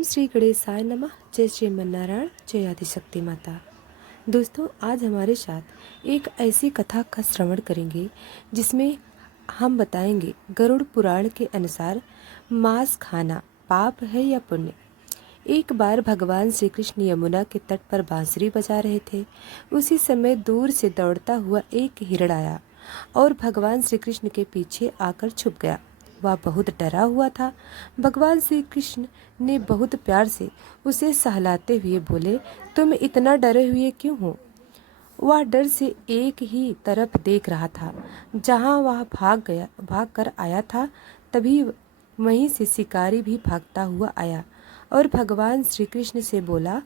ओम श्री गणेशाय नमः। जय श्रीमन्नारायण, जय आदिशक्ति माता। दोस्तों, आज हमारे साथ एक ऐसी कथा का श्रवण करेंगे जिसमें हम बताएंगे गरुड़ पुराण के अनुसार मांस खाना पाप है या पुण्य। एक बार भगवान श्री कृष्ण यमुना के तट पर बांसुरी बजा रहे थे। उसी समय दूर से दौड़ता हुआ एक हिरण आया और भगवान श्री कृष्ण के पीछे आकर छुप गया। वह बहुत डरा हुआ था। भगवान श्री कृष्ण ने बहुत प्यार से उसे सहलाते हुए बोले, तुम इतना डरे हुए क्यों हो? वह डर से एक ही तरफ देख रहा था। जहाँ वह भाग कर आया था, तभी वहीं से शिकारी भी भागता हुआ आया और भगवान श्री कृष्ण से बोला,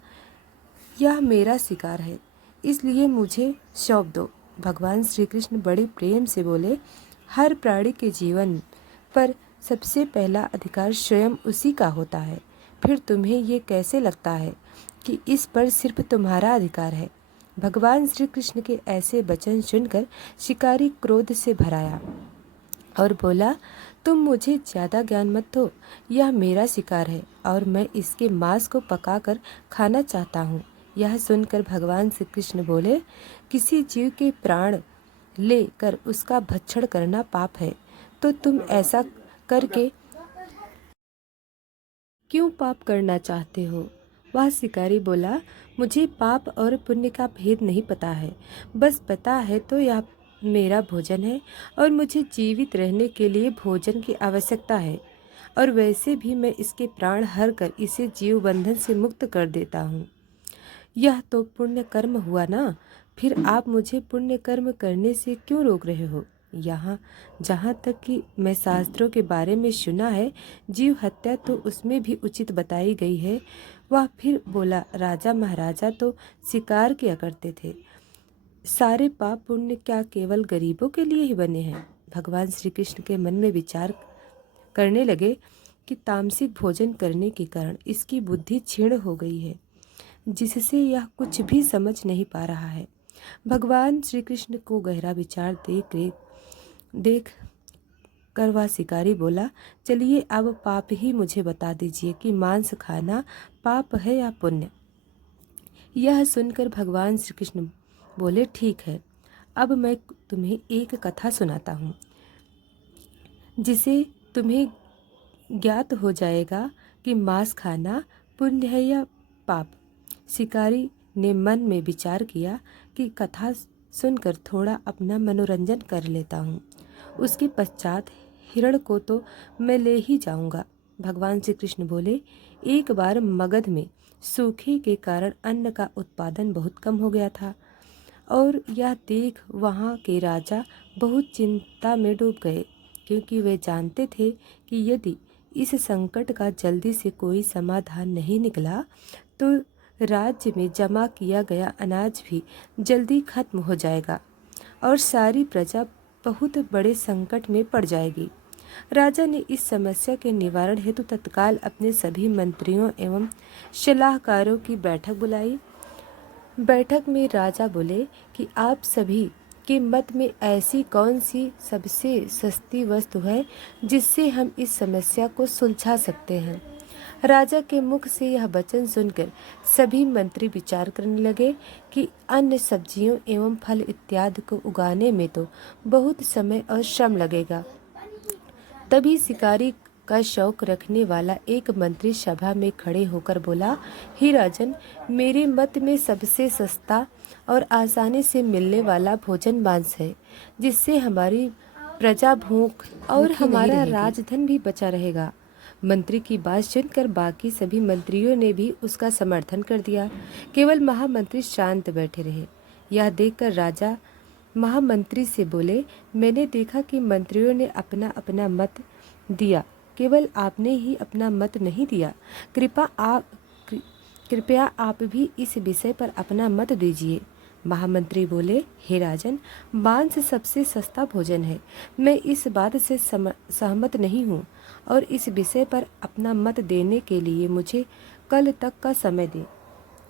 यह मेरा शिकार है, इसलिए मुझे सौंप दो। भगवान श्री कृष्ण बड़े प्रेम से बोले, हर प्राणी के जीवन पर सबसे पहला अधिकार स्वयं उसी का होता है। फिर तुम्हें ये कैसे लगता है कि इस पर सिर्फ तुम्हारा अधिकार है? भगवान श्री कृष्ण के ऐसे वचन सुनकर शिकारी क्रोध से भराया और बोला, तुम मुझे ज़्यादा ज्ञान मत दो। यह मेरा शिकार है और मैं इसके मांस को पकाकर खाना चाहता हूँ। यह सुनकर भगवान श्री कृष्ण बोले, किसी जीव के प्राण लेकर उसका भक्षण करना पाप है, तो तुम ऐसा करके क्यों पाप करना चाहते हो? वह शिकारी बोला, मुझे पाप और पुण्य का भेद नहीं पता है। बस पता है तो यह मेरा भोजन है और मुझे जीवित रहने के लिए भोजन की आवश्यकता है, और वैसे भी मैं इसके प्राण हर कर इसे जीव बंधन से मुक्त कर देता हूँ। यह तो पुण्य कर्म हुआ ना। फिर आप मुझे पुण्य कर्म करने से क्यों रोक रहे हो? जहाँ तक कि मैं शास्त्रों के बारे में सुना है, जीव हत्या तो उसमें भी उचित बताई गई है। वह फिर बोला, राजा महाराजा तो शिकार किया करते थे। सारे पाप पुण्य क्या केवल गरीबों के लिए ही बने हैं? भगवान श्री कृष्ण के मन में विचार करने लगे कि तामसिक भोजन करने के कारण इसकी बुद्धि क्षीण हो गई है, जिससे यह कुछ भी समझ नहीं पा रहा है। भगवान श्री कृष्ण को गहरा विचार देख कर वह शिकारी बोला, चलिए अब पाप ही मुझे बता दीजिए कि मांस खाना पाप है या पुण्य। यह सुनकर भगवान श्री कृष्ण बोले, ठीक है, अब मैं तुम्हें एक कथा सुनाता हूँ, जिसे तुम्हें ज्ञात हो जाएगा कि मांस खाना पुण्य है या पाप। शिकारी ने मन में विचार किया कि कथा सुनकर थोड़ा अपना मनोरंजन कर लेता हूँ, उसके पश्चात हिरण को तो मैं ले ही जाऊंगा। भगवान श्री कृष्ण बोले, एक बार मगध में सूखे के कारण अन्न का उत्पादन बहुत कम हो गया था, और यह देख वहाँ के राजा बहुत चिंता में डूब गए, क्योंकि वे जानते थे कि यदि इस संकट का जल्दी से कोई समाधान नहीं निकला तो राज्य में जमा किया गया अनाज भी जल्दी खत्म हो जाएगा और सारी प्रजा बहुत बड़े संकट में पड़ जाएगी। राजा ने इस समस्या के निवारण हेतु तत्काल अपने सभी मंत्रियों एवं सलाहकारों की बैठक बुलाई। बैठक में राजा बोले कि आप सभी के मत में ऐसी कौन सी सबसे सस्ती वस्तु है जिससे हम इस समस्या को सुलझा सकते हैं। राजा के मुख से यह वचन सुनकर सभी मंत्री विचार करने लगे कि अन्य सब्जियों एवं फल इत्यादि को उगाने में तो बहुत समय और श्रम लगेगा। तभी शिकारी का शौक रखने वाला एक मंत्री सभा में खड़े होकर बोला, हे राजन, मेरे मत में सबसे सस्ता और आसानी से मिलने वाला भोजन मांस है, जिससे हमारी प्रजा भूख और हमारा राजधन भी बचा रहेगा। मंत्री की बात सुनकर बाकी सभी मंत्रियों ने भी उसका समर्थन कर दिया। केवल महामंत्री शांत बैठे रहे। यह देखकर राजा महामंत्री से बोले, मैंने देखा कि मंत्रियों ने अपना अपना मत दिया, केवल आपने ही अपना मत नहीं दिया। कृपया आप भी इस विषय पर अपना मत दीजिए। महामंत्री बोले, हे राजन, मांस सबसे सस्ता भोजन है। मैं इस बात से सहमत नहीं हूँ और इस विषय पर अपना मत देने के लिए मुझे कल तक का समय दें।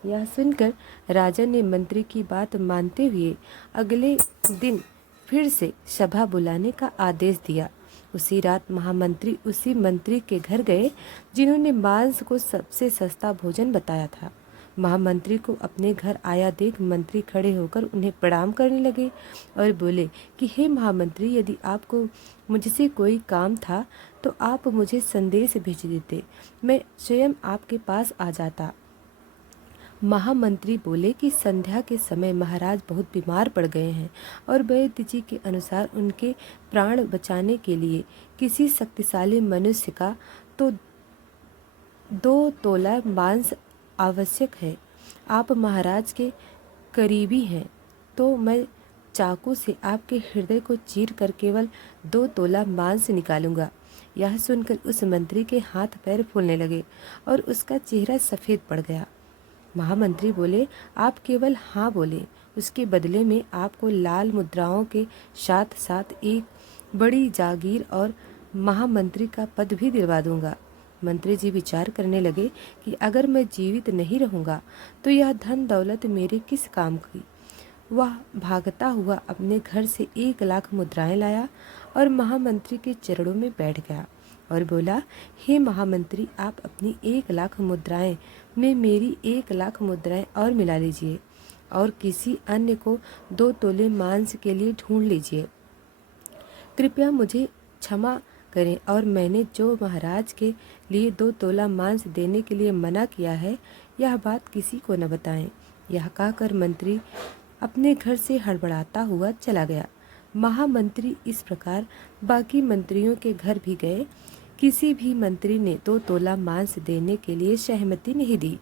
यह सुनकर राजा ने मंत्री की बात मानते हुए अगले दिन फिर से सभा बुलाने का आदेश दिया उसी रात महामंत्री उसी मंत्री के घर गए जिन्होंने मांस को सबसे सस्ता भोजन बताया था। महामंत्री को अपने घर आया देख मंत्री खड़े होकर उन्हें प्रणाम करने लगे और बोले कि हे महामंत्री, यदि आपको मुझसे कोई काम था तो आप मुझे संदेश भेज देते, मैं स्वयं आपके पास आ जाता। महामंत्री बोले कि संध्या के समय महाराज बहुत बीमार पड़ गए हैं और वैद्य जी के अनुसार उनके प्राण बचाने के लिए किसी शक्तिशाली मनुष्य का तो 2 तोला मांस आवश्यक है। आप महाराज के करीबी हैं तो मैं चाकू से आपके हृदय को चीर कर केवल 2 तोला मांस निकालूंगा। यह सुनकर उस मंत्री के हाथ पैर फूलने लगे और उसका चेहरा सफ़ेद पड़ गया। महामंत्री बोले, आप केवल हाँ बोले, उसके बदले में आपको लाल मुद्राओं के साथ साथ एक बड़ी जागीर और महामंत्री का पद भी दिलवा दूंगा। मंत्री जी विचार करने लगे कि अगर मैं जीवित नहीं रहूंगा तो यह धन दौलत मेरे किस काम की। वह भागता हुआ अपने घर से 1 लाख मुद्राएं लाया और महामंत्री के चरणों में बैठ गया और बोला, हे महामंत्री, आप अपनी 1 लाख मुद्राएं में मेरी 1 लाख मुद्राएं और मिला लीजिए और किसी अन्य को 2 तोले मांस के लिए ढूंढ लीजिए। कृपया मुझे क्षमा करें और मैंने जो महाराज के लिए 2 तोला मांस देने के लिए मना किया है, यह बात किसी को न बताएं। यह कहकर मंत्री अपने घर से हड़बड़ाता हुआ चला गया। महामंत्री इस प्रकार बाकी मंत्रियों के घर भी गए। किसी भी मंत्री ने 2 तोला मांस देने के लिए सहमति नहीं दी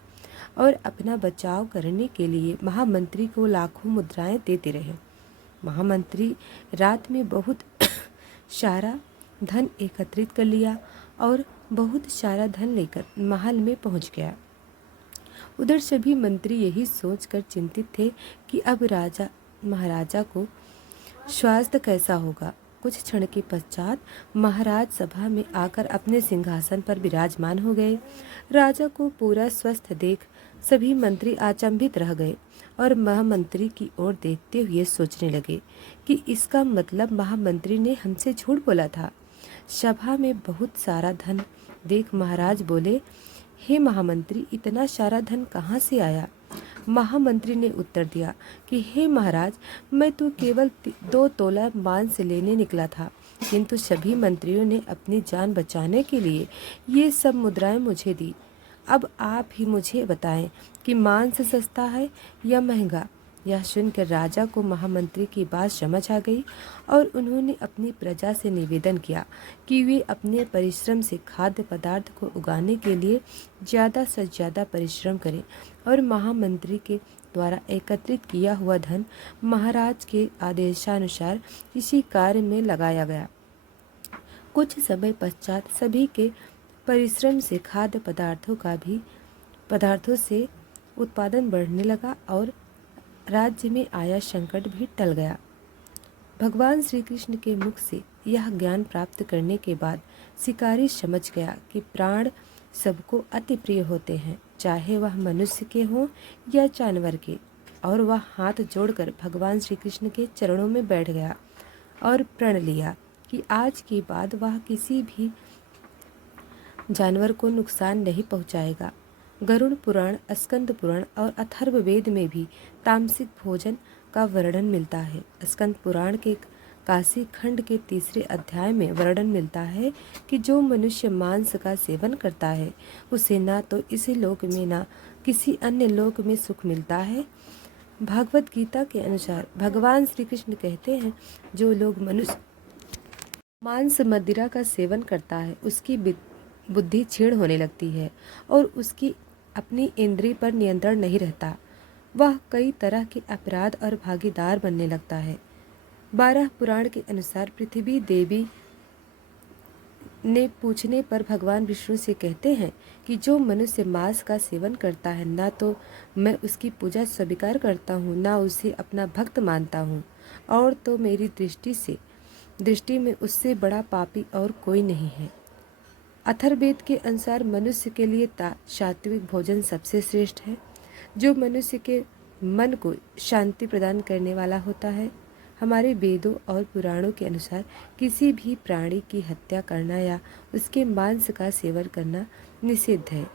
और अपना बचाव करने के लिए महामंत्री को लाखों मुद्राएं देते रहे। महामंत्री रात में बहुत सारा धन एकत्रित कर लिया और बहुत सारा धन लेकर महल में पहुंच गया। उधर सभी मंत्री यही सोचकर चिंतित थे कि अब महाराजा को स्वास्थ्य कैसा होगा। कुछ क्षण के पश्चात महाराज सभा में आकर अपने सिंहासन पर विराजमान हो गए। राजा को पूरा स्वस्थ देख सभी मंत्री अचंभित रह गए और महामंत्री की ओर देखते हुए सोचने लगे कि इसका मतलब महामंत्री ने हमसे झूठ बोला था। सभा में बहुत सारा धन देख महाराज बोले, हे महामंत्री, इतना सारा धन कहाँ से आया। महामंत्री ने उत्तर दिया कि हे महाराज, मैं तो केवल 2 तोला मांस लेने निकला था, किंतु सभी मंत्रियों ने अपनी जान बचाने के लिए ये सब मुद्राएं मुझे दी। अब आप ही मुझे बताएं कि मांस सस्ता है या महंगा। यह सुनकर राजा को महामंत्री की बात समझ आ गई और उन्होंने अपनी प्रजा से निवेदन किया कि वे अपने परिश्रम से खाद्य पदार्थ को उगाने के लिए ज़्यादा से ज़्यादा परिश्रम करें और महामंत्री के द्वारा एकत्रित किया हुआ धन महाराज के आदेशानुसार इसी कार्य में लगाया गया। कुछ समय पश्चात सभी के परिश्रम से खाद्य पदार्थों से उत्पादन बढ़ने लगा और राज्य में आया संकट भी टल गया। भगवान श्री कृष्ण के मुख से यह ज्ञान प्राप्त करने के बाद शिकारी समझ गया कि प्राण सबको अति प्रिय होते हैं, चाहे वह मनुष्य के हों या जानवर के, और वह हाथ जोड़कर भगवान श्री कृष्ण के चरणों में बैठ गया और प्रण लिया कि आज के बाद वह किसी भी जानवर को नुकसान नहीं पहुंचाएगा। गरुड़ पुराण, स्कंद पुराण और अथर्ववेद में भी तामसिक भोजन का वर्णन मिलता है। स्कंद पुराण के काशी खंड के 3 अध्याय में वर्णन मिलता है कि जो मनुष्य मांस का सेवन करता है उसे ना तो इस लोक में ना किसी अन्य लोक में सुख मिलता है। भागवत गीता के अनुसार भगवान श्री कृष्ण कहते हैं, जो लोग मनुष्य मांस मदिरा का सेवन करता है उसकी बुद्धि क्षीण होने लगती है और उसकी अपनी इंद्रिय पर नियंत्रण नहीं रहता। वह कई तरह के अपराध और भागीदार बनने लगता है। 12 पुराण के अनुसार पृथ्वी देवी ने पूछने पर भगवान विष्णु से कहते हैं कि जो मनुष्य मांस का सेवन करता है, ना तो मैं उसकी पूजा स्वीकार करता हूँ, ना उसे अपना भक्त मानता हूँ, और तो मेरी दृष्टि में उससे बड़ा पापी और कोई नहीं है। अथर्ववेद के अनुसार मनुष्य के लिए सात्विक भोजन सबसे श्रेष्ठ है, जो मनुष्य के मन को शांति प्रदान करने वाला होता है। हमारे वेदों और पुराणों के अनुसार किसी भी प्राणी की हत्या करना या उसके मांस का सेवन करना निषिद्ध है।